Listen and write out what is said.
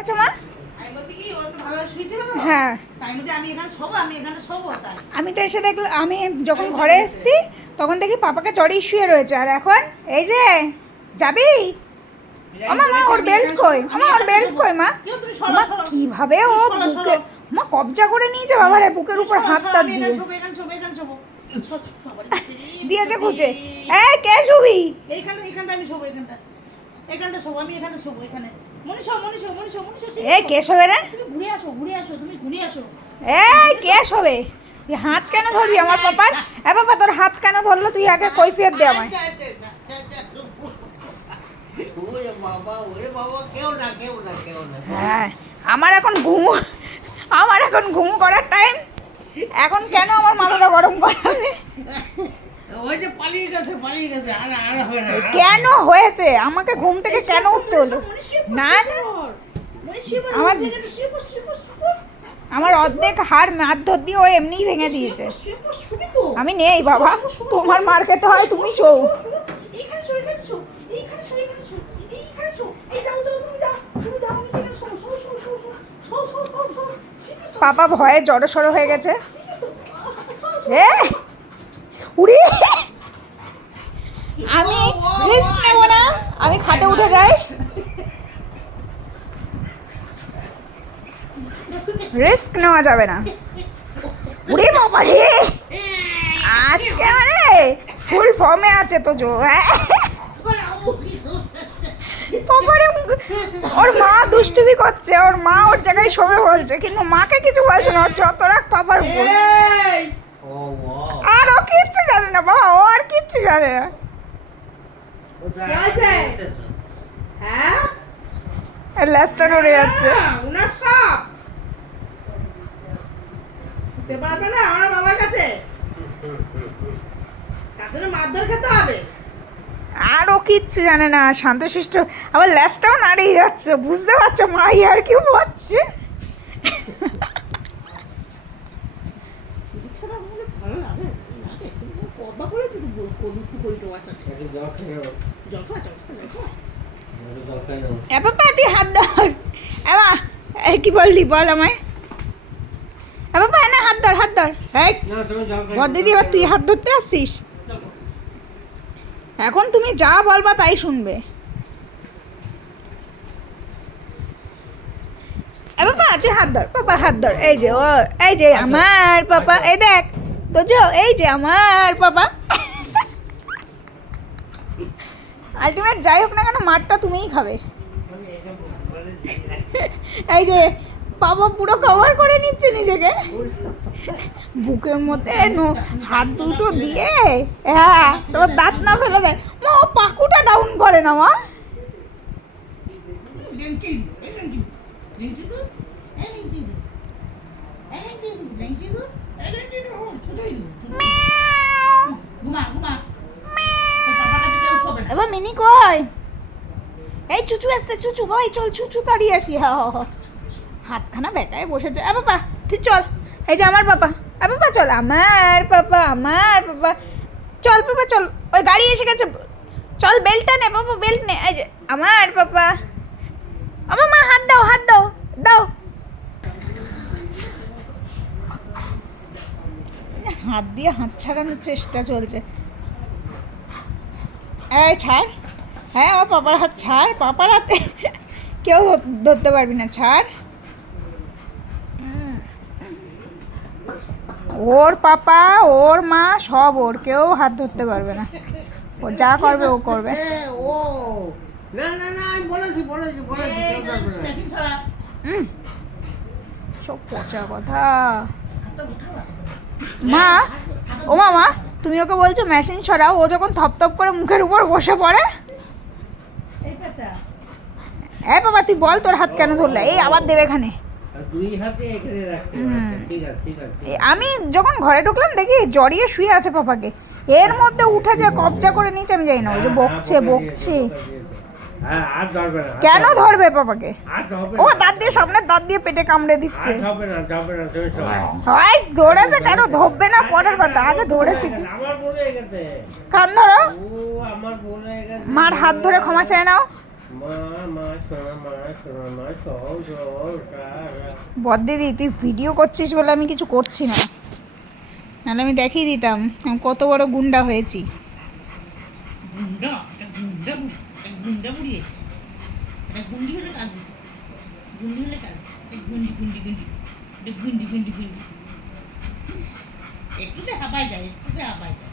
আচ্ছা মা হ্যাঁ আমি তো এসে দেখলাম, আমি যখন ঘরে এসেছি তখন দেখি পাপাকে চড়িয়ে শুয়ে রয়েছে। আর এখন এই যে যাবি মা, ওর বেল্ট কই ওর বেল্ট কই মা? মা কিভাবে ও বুকে মা কবজা করে নিয়েছে বাবারে, বুকের উপর হাতটা দিয়ে দিয়েছে খুঁজে। এই কে শুবি? এই কে শোবে রে? এই কে শোবে? তুই হাত কেন ধরবি আমার পাপার? এ বাবা তোর হাত কেন ধরলো? তুই আগে কৈফিয়ত দে আমায়। হ্যাঁ আমার এখন ঘুমু করার টাইম। এখন কেন আমার মাথাটা গরম করাবে? কেন হয়েছে? আমাকে ঘুম থেকে কেন উঠতে হলো? না আমার অর্ধেক হাড় মারধর দিয়ে ও এমনিই ভেঙে দিয়েছে। আমি নেই বাবা, তোমার মার খেতে হয়, তুমি শো। পাপা ভয়ে জড়সড় হয়ে গেছে। উড়ি আমি রিস্ক নেব না, আমি খাটে উঠে যাই। রিস্ক নেওয়া যাবে না। উড়ে বাবা রে, আজকে মানে ফুল ফর্মে আছে তো জো। ওর মা দুষ্টুমি করছে, ওর মা ওর জায়গায় শোবে বলছে, কিন্তু মাকে কিছু বলছে না। ওর যত রাগ পাপার উপর। আর ও কিচ্ছু জানে না বাবা, ও আর কিচ্ছু জানে না। ল্যাসটা নড়ে যাচ্ছে। পারবে না আমার বাবার কাছে, তার জন্য মারধর খেতে হবে। আর ও কিচ্ছু জানে না, শান্তশিষ্ট। আবার ল্যাসটাও নাড়িয়ে যাচ্ছে, বুঝতে পারছো মাই আর কি হচ্ছে। তুই হাত ধর। কি বললি বল আমায়? বাবা না হাত ধর, হাত ধর। দিদি এবার তুই হাত ধরতে আসছিস? এখন তুমি যা বলবা তাই শুনবে। বাবা তুই হাত ধর, পাপা হাত ধর। এই যে ও, এই যে আমার পাপা, এই দেখ তো যো, এই যে আমার পাপা। আলটিমেট যাই হোক না কেন মারটা তুমিই খাবে। এই যে বাবা পুরো কভার করে নিচ্ছে নিজেকে, বুকের মধ্যে হাত দুটো দিয়ে। হ্যাঁ তোমার দাঁত না ফেলে দেয় মা, ও পাকুটা ডাউন করে না মা। এবার মিনি কই? এই চুচু আসছে, চুচু ভাই চল চুচু তাড়িয়ে আসি। হ্যাঁ হাতখানা বেটায় বসেছে। বাবা ঠিক চল, এই যে আমার পাপা। বাবা চল, আমার পাপা, আমার পাপা চল। পাপা চল, ওই গাড়ি এসে গেছে, চল বেল্টটা নে বাবা, বেল্ট নে। এই যে আমার পাপা। আমার মা হাত দাও, হাত দাও, দাও। হাত দিয়ে হাত ছাড়ানোর চেষ্টা চলছে। এই ছাড়। হ্যাঁ ও পাপার হাত ছাড়, পাপার হাতে কেউ ধরতে পারবি না, ছাড়। ওর পাপা, ওর মা সব ওর, কেউ হাত ধরতে পারবে না। ও যা করবে ও করবে। সব পচা কথা। মা, ও মামা তুমি ওকে বলছো মেশিন সরাও, ও যখন থপথপ করে মুখের উপর বসে পড়ে। এই বাবা তুই বল তোর হাত কেন ধরলে? এই আবার দেবে এখানে। আমি যখন ঘরে ঢুকলাম দেখি জড়িয়ে শুয়ে আছে পাপাকে, এর মধ্যে উঠে যে কবজা করে নিচে, আমি যাই না। ওই যে বকছে। কেন ধরবে পাপাকে? ও দাঁত দিয়ে, সামনের দাঁত দিয়ে পেটে কামড়ে দিচ্ছে। ধরেছে কেন? ধরবে না পরের কথা, আগে ধরেছে। কান ধরো, মার হাত ধরে ক্ষমা চায় নাও। বদ্দিদি তুই ভিডিও করছিস বলে আমি কিছু করছি না, নাহলে আমি দেখিয়ে দিতাম আমি কত বড় গুন্ডা হয়েছি। গুন্ডা, এটা গুন্ডা বুড়ি, এটা গুন্ডা বুড়ি আছে। এটা গুন্ডি হলে কাজ দিত, গুন্ডি হলে কাজ দিত। এটা গুন্ডি গুন্ডি গুন্ডি, এটা গুন্ডি গুন্ডি গুন্ডি। একটুতে হাঁপায় যায়, একটুতে হাঁপায় যায়।